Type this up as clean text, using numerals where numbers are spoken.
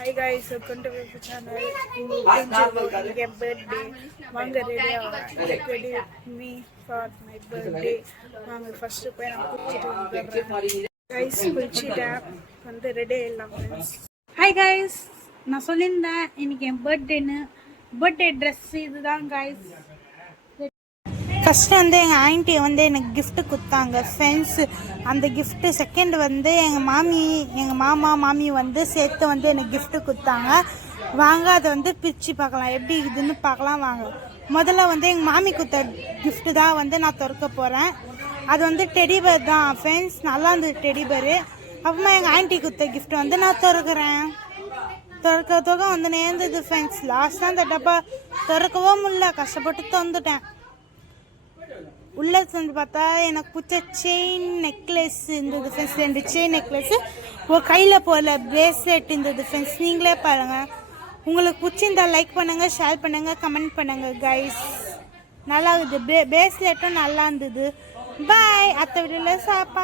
Hi guys, welcome to my channel. It's your birthday. Manga ready with me for my birthday. Manga first போய் நான் குளிச்சிட்டு வந்துறேன். Guys, குளிச்சிட்டேன். வந்து ready எல்லாம் friends. Hi guys, நான் சொல்லிருந்தேன் இன்னைக்கு என் பர்த்டேன்னு. பர்த்டே Dress இதுதான் guys. ஃபஸ்ட்டு வந்து எங்கள் ஆண்டி வந்து எனக்கு கிஃப்ட்டு கொடுத்தாங்க ஃப்ரெண்ட்ஸு. அந்த கிஃப்ட்டு செகண்ட் வந்து எங்கள் மாமா மாமி வந்து சேர்த்து வந்து எனக்கு கிஃப்ட்டு கொடுத்தாங்க. வாங்க அதை வந்து பிரித்து பார்க்கலாம், எப்படி இதுன்னு பார்க்கலாம் வாங்க. முதல்ல வந்து எங்கள் மாமி கொடுத்த கிஃப்ட்டு தான் வந்து நான் திறக்க போகிறேன். அது வந்து டெடிபேர் தான் ஃப்ரெண்ட்ஸ், நல்லா இருந்தது டெடிபேரு. அப்புறமா எங்கள் ஆண்டி கொடுத்த கிஃப்ட்டு வந்து நான் திறக்க வந்து நேர்ந்தது ஃப்ரெண்ட்ஸ். லாஸ்ட்டாக அந்த டப்பா திறக்கவே முடியல, கஷ்டப்பட்டு திறந்துட்டேன். உள்ளே வந்து பார்த்தா எனக்கு பிடிச்ச செயின் நெக்லஸ் இருந்தது ஃப்ரெண்ட்ஸ். 2 செயின் நெக்லஸ்ஸு, ஒரு கையில் போடல பிரேஸ்லெட் இருந்தது ஃப்ரெண்ட்ஸ். நீங்களே பாருங்கள். உங்களுக்கு பிடிச்சிருந்தா லைக் பண்ணுங்கள், ஷேர் பண்ணுங்கள், கமெண்ட் பண்ணுங்கள் கைஸ். நல்லா இருக்குது, பிரேஸ்லெட்டும் நல்லா இருந்தது. பாய், அடுத்த வீடியோவில் சாப்பா.